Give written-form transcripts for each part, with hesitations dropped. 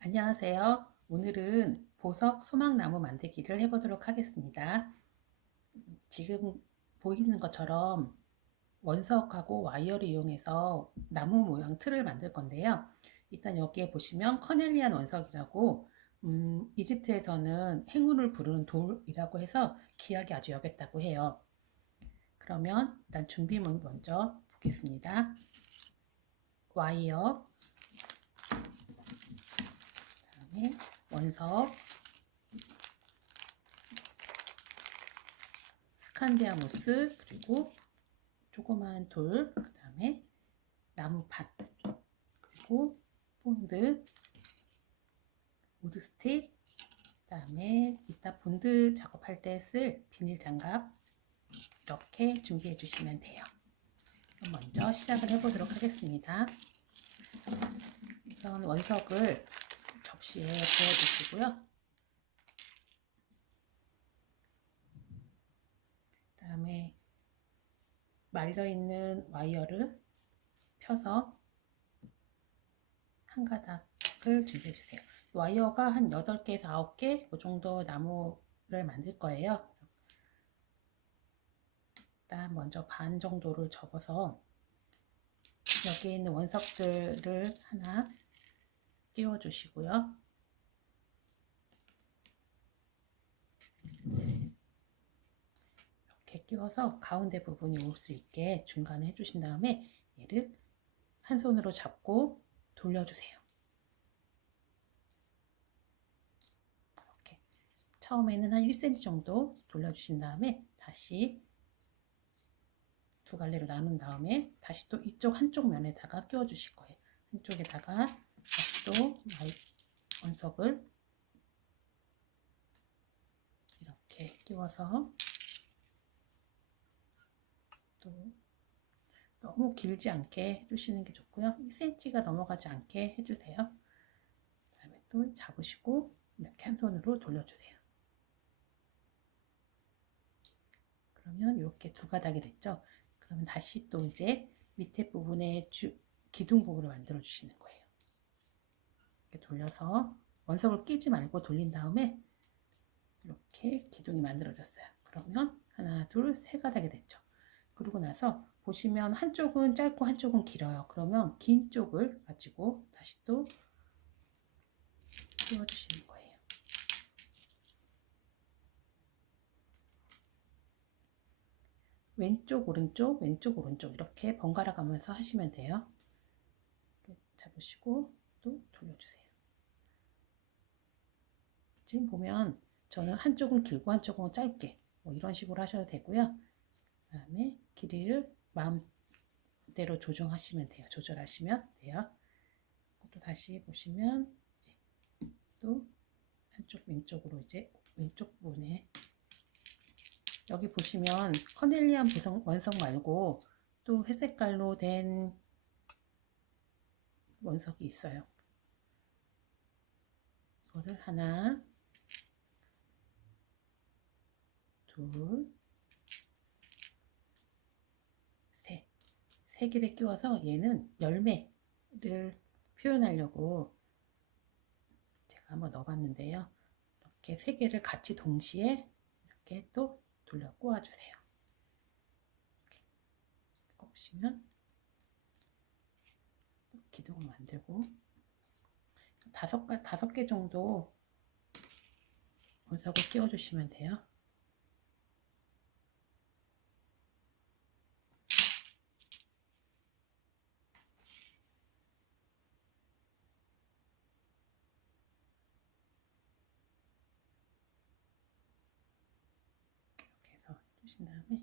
안녕하세요. 오늘은 보석 소막나무 만들기를 해보도록 하겠습니다. 지금 보이는 것처럼 원석하고 와이어를 이용해서 나무 모양 틀을 만들 건데요. 일단 여기에 보시면 커넬리안 원석이라고 이집트에서는 행운을 부르는 돌이라고 해서 귀하게 아주 여겼다고 해요. 그러면 일단 준비물 먼저 보겠습니다. 와이어, 그다음에 원석, 스칸디아모스, 그리고 조그마한 돌, 그 다음에 나무판, 그리고 본드, 우드 스틱, 그 다음에 이따 본드 작업할 때 쓸 비닐 장갑 이렇게 준비해 주시면 돼요. 그럼 먼저 시작을 해보도록 하겠습니다. 우선 원석을 접시에 부어주시고요. 그 다음에 말려있는 와이어를 펴서 한 가닥을 준비해 주세요. 와이어가 한 8개에서 9개 그 정도 나무를 만들 거예요. 일단 먼저 반 정도를 접어서 여기에 있는 원석들을 하나 끼워 주시고요. 이렇게 끼워서 가운데 부분이 올 수 있게 중간에 해주신 다음에 얘를 한 손으로 잡고 돌려주세요. 이렇게 처음에는 한 1cm 정도 돌려주신 다음에 다시 두 갈래로 나눈 다음에 다시 또 이쪽 한쪽 면에다가 끼워 주실 거예요. 한쪽에다가 다시 또 원석을 이렇게 끼워서 또 너무 길지 않게 해주시는 게 좋고요. 1cm가 넘어가지 않게 해주세요. 그 다음에 또 잡으시고 이렇게 한 손으로 돌려주세요. 그러면 이렇게 두 가닥이 됐죠. 그러면 다시 또 이제 밑에 부분에 기둥 부분을 만들어 주시는 거예요. 이렇게 돌려서 원석을 끼지 말고 돌린 다음에 이렇게 기둥이 만들어졌어요. 그러면 하나, 둘, 세 가닥이 됐죠. 그러고 나서 보시면 한쪽은 짧고 한쪽은 길어요. 그러면 긴 쪽을 가지고 다시 또 끼워주시는 거예요. 왼쪽, 오른쪽, 왼쪽, 오른쪽 이렇게 번갈아 가면서 하시면 돼요. 잡으시고 또 돌려주세요. 지금 보면 저는 한쪽은 길고 한쪽은 짧게 뭐 이런 식으로 하셔도 되고요. 그 다음에 길이를 마음대로 조정하시면 돼요. 조절하시면 돼요. 또 다시 보시면 이제 또 한쪽 왼쪽으로 이제 왼쪽 부분에 여기 보시면 커넬리안 원석 말고 또 회색깔로 된 원석이 있어요. 이거를 하나, 둘, 셋. 세 개를 끼워서 얘는 열매를 표현하려고 제가 한번 넣어봤는데요. 이렇게 세 개를 같이 동시에 이렇게 또 돌려 꼬아주세요. 이렇게 보시면 또 기둥을 만들고 다섯 개 정도 원석을 끼워주시면 돼요. 이렇게 해서 해주신 다음에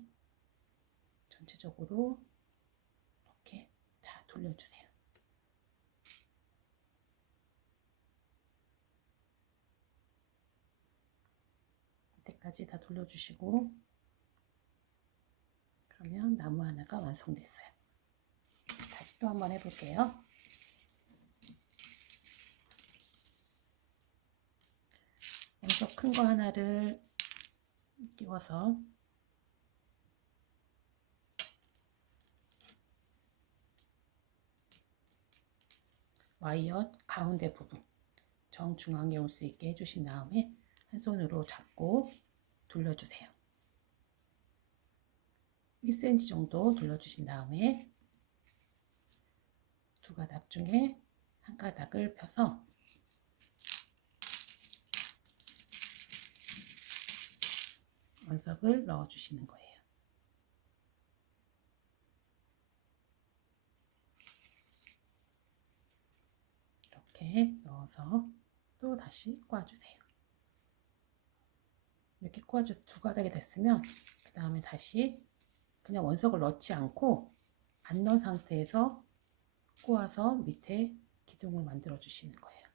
전체적으로 이렇게 다 돌려주세요. 밑에까지 다 돌려주시고 그러면 나무 하나가 완성됐어요. 다시 또 한번 해볼게요. 먼저 큰 거 하나를 끼워서 와이어 가운데 부분 정중앙에 올 수 있게 해주신 다음에 한 손으로 잡고 돌려주세요. 1cm 정도 돌려주신 다음에 두 가닥 중에 한 가닥을 펴서 원석을 넣어주시는 거예요. 이렇게 넣어서 또 다시 꼬아주세요. 이렇게 꼬아줘서 두 가닥이 됐으면 그 다음에 다시 그냥 원석을 넣지 않고 안 넣은 상태에서 꼬아서 밑에 기둥을 만들어 주시는 거예요.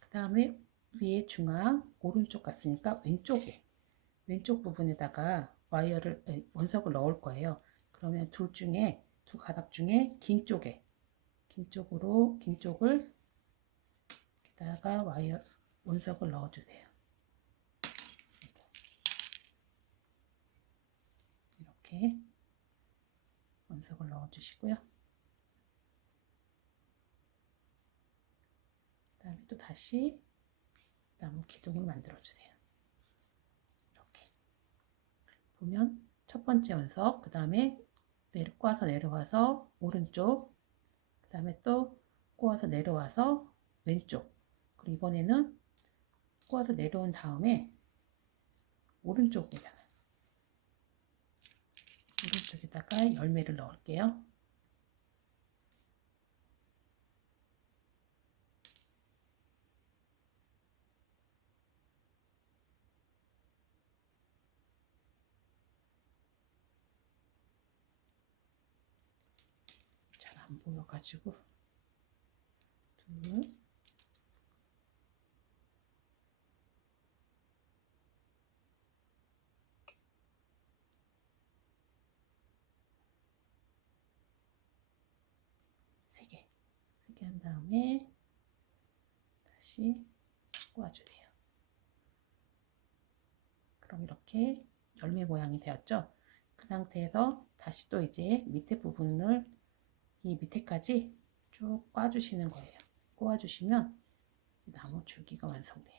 그 다음에 위에 중앙 오른쪽 갔으니까 왼쪽 부분에다가 원석을 넣을 거예요. 그러면 두 가닥 중에 긴 쪽을 여기다가 원석을 넣어주세요. 이렇게 원석을 넣어주시고요. 그 다음에 또 다시 나무 기둥을 만들어주세요. 이렇게 보면 첫 번째 원석, 그 다음에 꼬아서 내려와서 오른쪽, 그 다음에 또 꼬아서 내려와서 왼쪽, 그리고 이번에는 꼬아서 내려온 다음에 오른쪽에다가 열매를 넣을게요. 잘 안 보여가지고 둘, 세 개 한 다음에 다시 꼬아주세요. 그럼 이렇게 열매 모양이 되었죠? 그 상태에서 다시 또 이제 밑에 부분을 이 밑에까지 쭉 꼬아주시는 거예요. 꼬아주시면 나무 줄기가 완성돼요.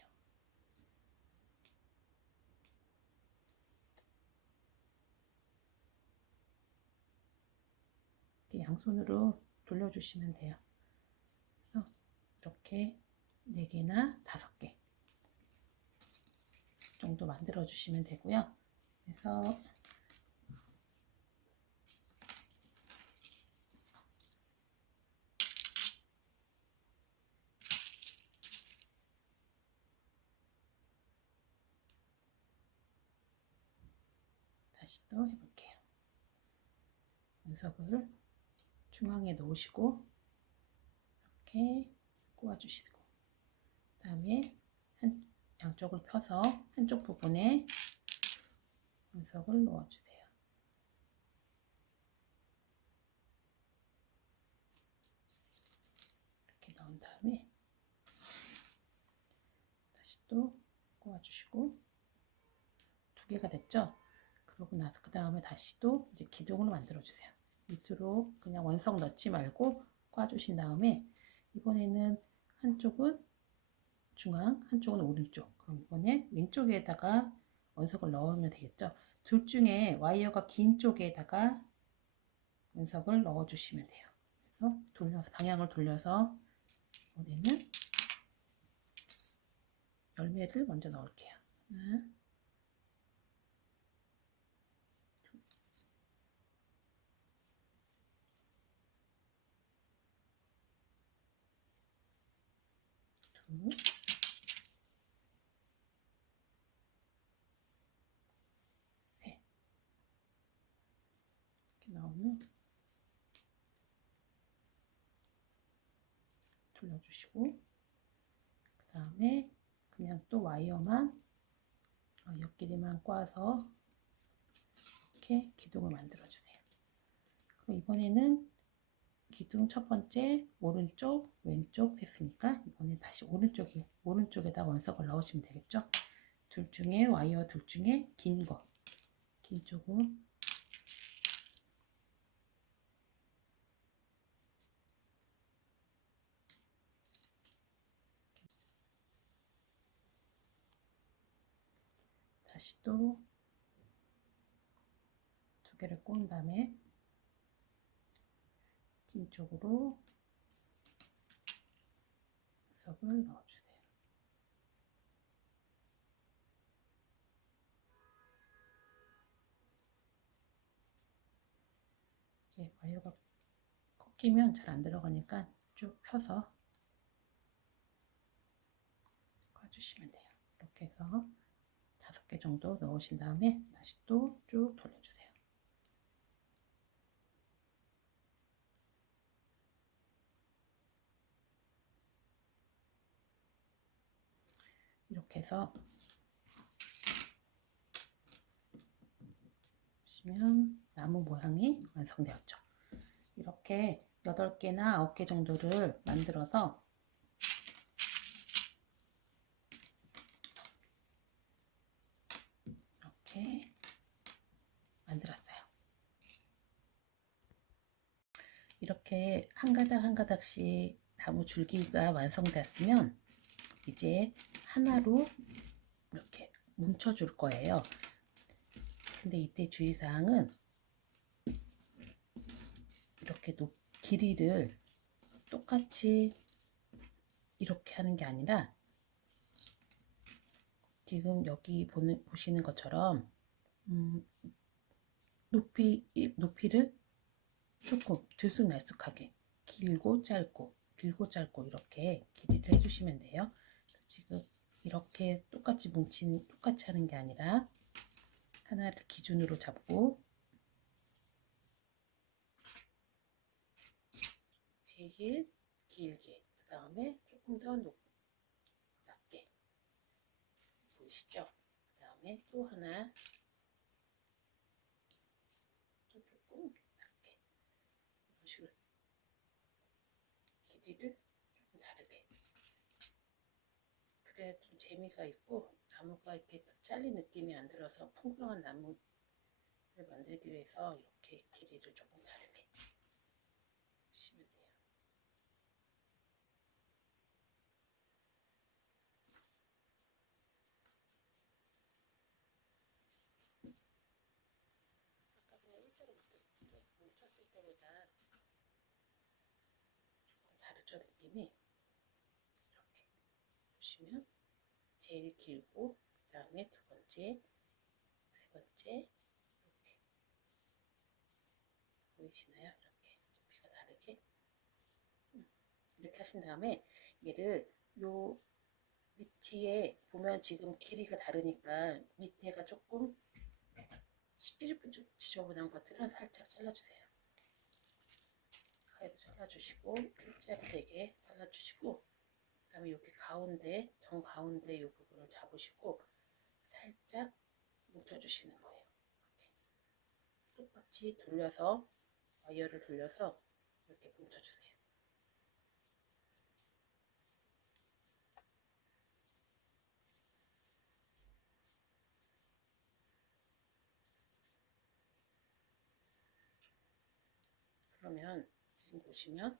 이렇게 양손으로 돌려주시면 돼요. 그래서 이렇게 4개나 5개 정도 만들어 주시면 되고요. 그래서 다시 또 해볼게요. 원석을 중앙에 놓으시고 이렇게 꼬아주시고, 그 다음에 양쪽을 펴서 한쪽 부분에 원석을 넣어주세요. 이렇게 넣은 다음에 다시 또 꼬아주시고, 2개가 됐죠? 그러고 나서 그 다음에 다시 또 이제 기둥으로 만들어 주세요. 밑으로 그냥 원석 넣지 말고 꼬아주신 다음에 이번에는 한쪽은 중앙, 한쪽은 오른쪽. 그럼 이번에 왼쪽에다가 원석을 넣으면 되겠죠. 둘 중에 와이어가 긴 쪽에다가 원석을 넣어 주시면 돼요. 그래서 방향을 돌려서 이번에는 열매를 먼저 넣을게요. 하나, 둘, 셋. 이렇게 넣으면 돌려주시고, 그 다음에 그냥 또 옆길이만 꽈서 이렇게 기둥을 만들어 주세요. 그럼 이번에는 기둥 첫 번째 오른쪽 왼쪽 됐으니까 이번엔 다시 오른쪽에다 원석을 넣으시면 되겠죠. 와이어 둘 중에 긴 쪽은 다시 또 두 개를 꼬은 다음에 긴 쪽으로 구석을 넣어주세요. 이게 와이어가 꺾이면 잘 안 들어가니까 쭉 펴서 꽈주시면 돼요. 이렇게 해서 5개 정도 넣으신 다음에 다시 또 쭉 돌려주세요. 이렇게 해서 보시면 나무 모양이 완성되었죠. 이렇게 8개나 9개 정도를 만들어서 이렇게 만들었어요. 이렇게 한 가닥 한 가닥씩 나무 줄기가 완성되었으면 이제 하나로 이렇게 뭉쳐 줄 거예요. 근데 이때 주의사항은 이렇게 길이를 똑같이 이렇게 하는 게 아니라 지금 여기 보시는 것처럼 높이를 조금 들쑥날쑥하게 길고 짧고 이렇게 길이를 해주시면 돼요. 지금 이렇게 똑같이 하는 게 아니라 하나를 기준으로 잡고 제일 길게, 그 다음에 조금 더 낮게 보이시죠? 그 다음에 또 하나 또 조금 낮게 이런 식으로 길이를 조금 다르게, 그래야 좀 재미가 있고 나무가 이렇게 잘린 느낌이 안 들어서 풍부한 나무를 만들기 위해서 이렇게 길이를 조금 다르게 보시면 돼요. 아까 그냥 일자로 뭉쳤을 때보다 조금 다르죠, 느낌이. 이렇게 보시면 제일 길고, 그 다음에 두 번째, 세 번째, 이렇게 보이시나요? 이렇게 높이가 다르게 이렇게 하신 다음에 얘를 요 밑에 보면 지금 길이가 다르니까 밑에가 조금 삐죽삐죽 지저분한 것들은 살짝 잘라주세요. 가위로 잘라주시고 일자로 되게 잘라주시고, 그 다음에 여기 가운데, 정 가운데 이 부분을 잡으시고 살짝 뭉쳐주시는 거예요. 이렇게 똑같이 돌려서, 와이어를 돌려서 이렇게 뭉쳐주세요. 그러면 지금 보시면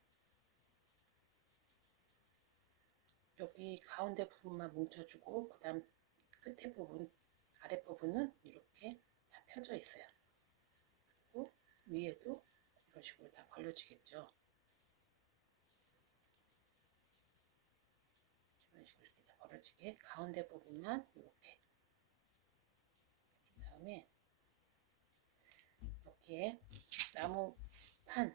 여기 가운데 부분만 뭉쳐주고, 그 다음 끝에 부분, 아랫부분은 이렇게 다 펴져 있어요. 그리고 위에도 이런 식으로 다 벌려지겠죠. 이런 식으로 이렇게 다 벌어지게 가운데 부분만 이렇게 그 다음에 여기에 나무 판이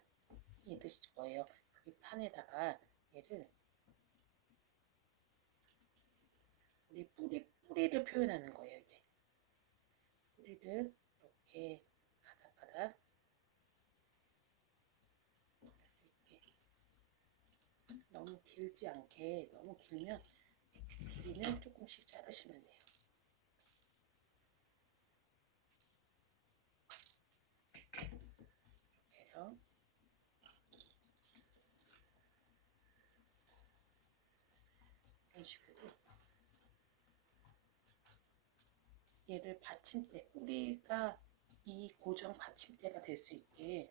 있으실 거예요. 이 판에다가 얘를 우리 뿌리를 표현하는 거예요. 이제 뿌리를 이렇게 가닥가닥 할 수 있게, 너무 길지 않게, 너무 길면 길이는 조금씩 자르시면 돼요. 이렇게 해서 이런 식으로 얘를 받침대, 뿌리가 이 고정 받침대가 될 수 있게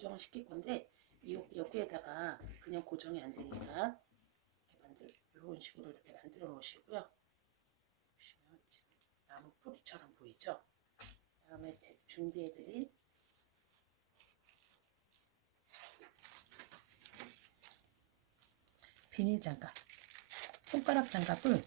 고정을 시킬 건데 여기에다가 그냥 고정이 안 되니까 이런 식으로 이렇게 만들어 놓으시고요. 보시면 지금 나무 뿌리처럼 보이죠? 다음에 준비해드릴 비닐 장갑, 손가락 장갑을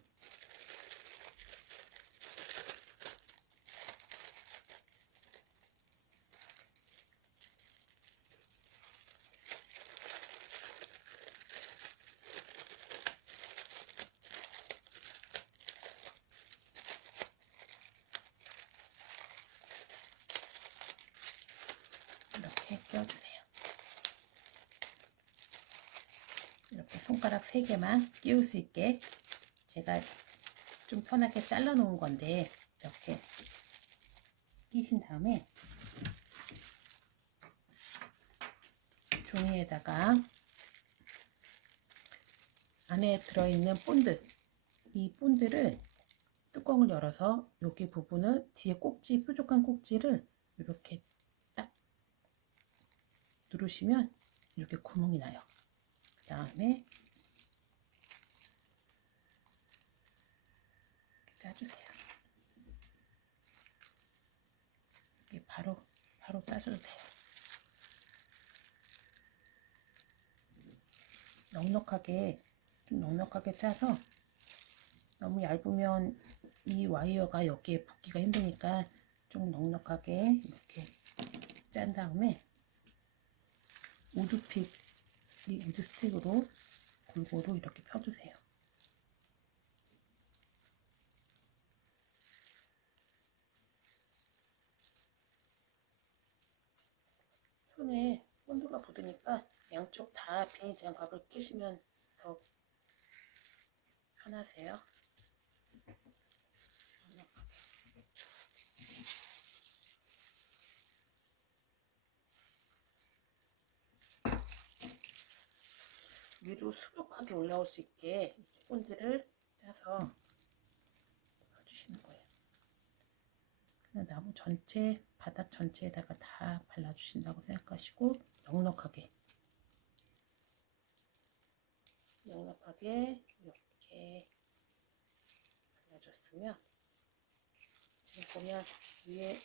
이렇게 끼워주세요. 이렇게 손가락 3개만 끼울 수 있게 제가 좀 편하게 잘라 놓은 건데 이렇게 끼신 다음에 종이에다가 안에 들어있는 본드, 이 본드를 뚜껑을 열어서 여기 부분을 뒤에 꼭지, 뾰족한 꼭지를 이렇게 딱 누르시면 이렇게 구멍이 나요. 그 다음에 이렇게 짜주세요. 이렇게 바로 짜줘도 돼요. 좀 넉넉하게 짜서 너무 얇으면 이 와이어가 여기에 붙기가 힘드니까 좀 넉넉하게 이렇게 짠 다음에 우드 스틱으로 골고루 이렇게 펴주세요. 손에 본드가 묻으니까 양쪽 다 비닐 장갑을 끼시면 더 편하세요. 위로 수북하게 올라올 수 있게 본드를 짜서 넣어주시는 거예요. 그냥 나무 전체, 바닥 전체에다가 다 발라주신다고 생각하시고 넉넉하게 이렇게 발라줬으면 지금 보면 위에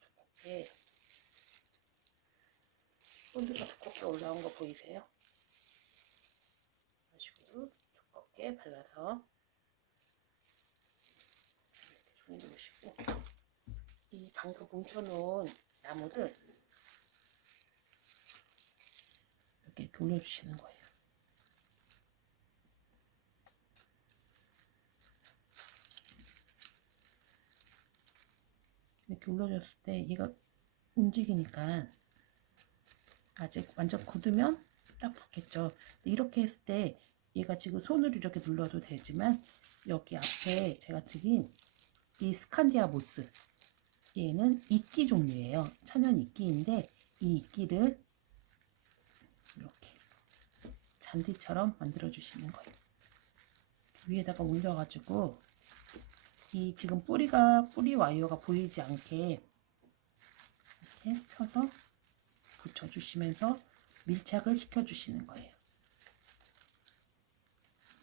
두껍게 본드가 두껍게 올라온 거 보이세요? 이런 식으로 두껍게 발라서 이렇게 종이 놓으시고 이 방금 뭉쳐놓은 나무를 이렇게 올려주시는 거예요. 이렇게 올려줬을 때 얘가 움직이니까 아직 완전 굳으면 딱 붙겠죠. 이렇게 했을 때 얘가 지금 손으로 이렇게 눌러도 되지만 여기 앞에 제가 드린 이 스칸디아 모스, 얘는 이끼 종류예요. 천연 이끼인데 이 이끼를 이렇게 잔디처럼 만들어 주시는 거예요. 위에다가 올려가지고 이 지금 뿌리 와이어가 보이지 않게 이렇게 펴서 붙여주시면서 밀착을 시켜주시는 거예요.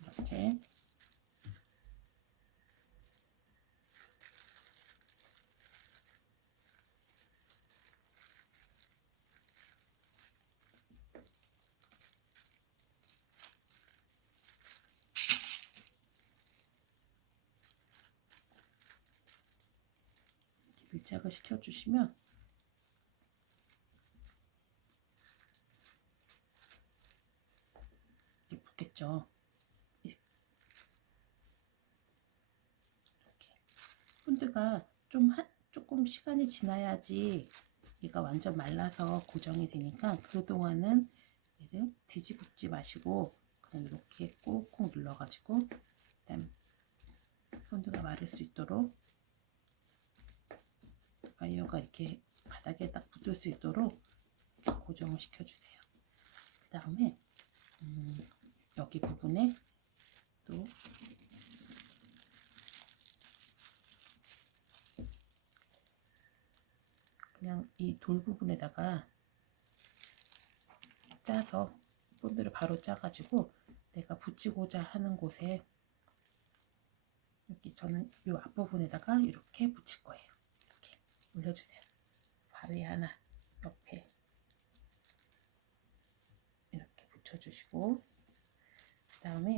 이렇게 밀착을 시켜주시면 예쁘겠죠. 이렇게 본드가 조금 시간이 지나야지 얘가 완전 말라서 고정이 되니까 그동안은 얘를 뒤집지 마시고 그냥 이렇게 꾹꾹 눌러가지고 그다음 본드가 마를 수 있도록 와이어가 이렇게 바닥에 딱 붙을 수 있도록 이렇게 고정을 시켜주세요. 그 다음에 여기 부분에 또 그냥 이 돌 부분에다가 짜서 본드를 바로 짜가지고 내가 붙이고자 하는 곳에 여기 저는 이 앞부분에다가 이렇게 붙일 거예요. 이렇게 올려주세요. 바위 하나 옆에 이렇게 붙여주시고 그 다음에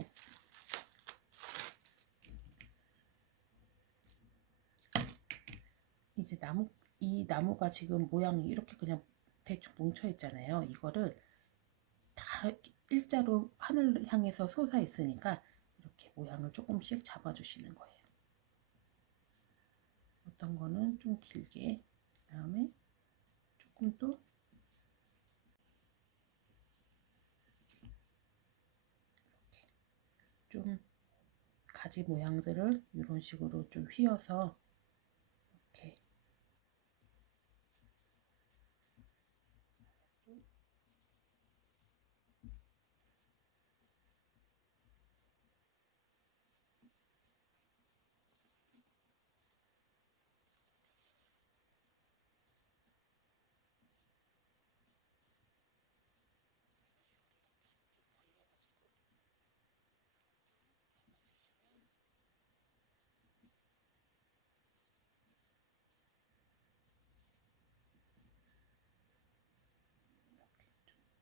이제 이 나무가 지금 모양이 이렇게 그냥 대충 뭉쳐 있잖아요. 이거를 다 일자로 하늘을 향해서 솟아 있으니까 이렇게 모양을 조금씩 잡아주시는 거예요. 어떤 거는 좀 길게, 그 다음에 조금 또 이렇게 좀 가지 모양들을 이런 식으로 좀 휘어서 이렇게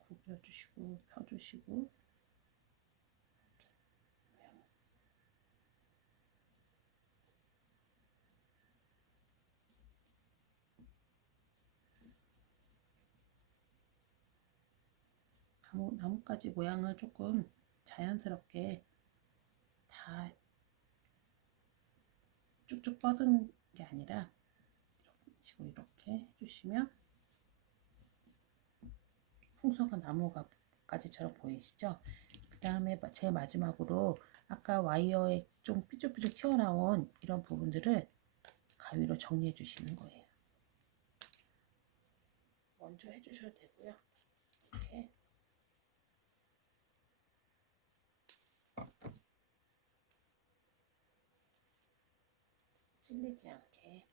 구겨주시고 펴주시고 나뭇가지 모양을 조금 자연스럽게 다 쭉쭉 뻗은 게 아니라 이런 식으로 이렇게 해주시면 풍선과 나무가지처럼 보이시죠? 그 다음에 제일 마지막으로 아까 와이어에 좀 삐죽삐죽 튀어나온 이런 부분들을 가위로 정리해 주시는 거예요. 먼저 해주셔도 되고요. 이렇게 찔리지 않게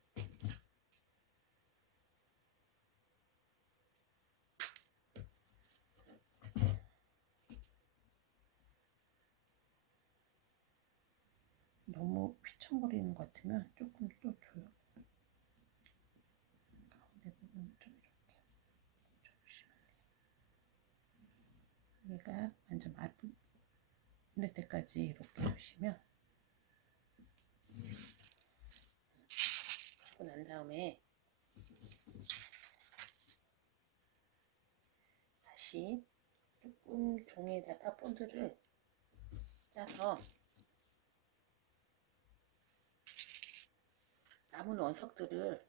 너무 휘청거리는 것 같으면 조금 또 줘요. 가운데 부분 좀 이렇게 붙여주시면 돼요. 얘가 완전 마를 때까지 이렇게 해주시면 그러고 난 다음에 다시 조금 종이에다가 본드를 짜서 남은 원석들을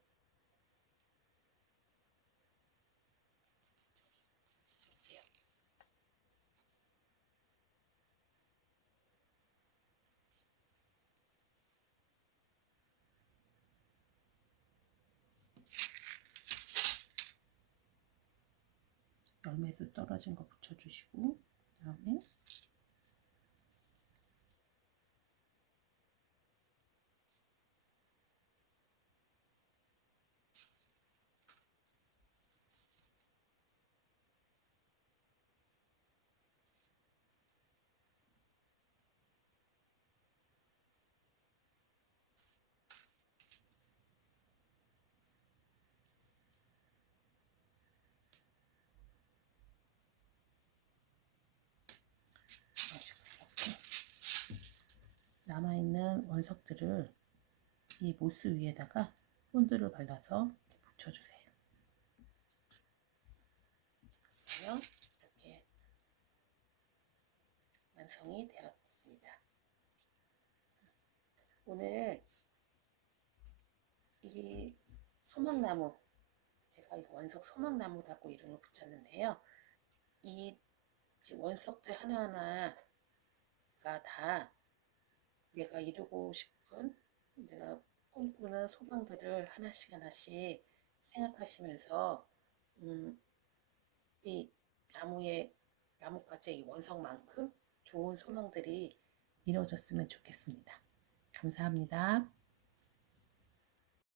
열매도 떨어진 거 붙여주시고 그 다음에 이렇게 남아있는 원석들을 이 모스 위에다가 본드를 발라서 이렇게 붙여주세요. 그러면 이렇게 완성이 되었습니다. 오늘 이 소망나무, 제가 이 원석 소망나무라고 이름을 붙였는데요. 이 원석들 하나하나가 다 내가 이루고 싶은, 내가 꿈꾸는 소망들을 하나씩 하나씩 생각하시면서 이 나뭇가지의 이 원석만큼 좋은 소망들이 이루어졌으면 좋겠습니다. 감사합니다.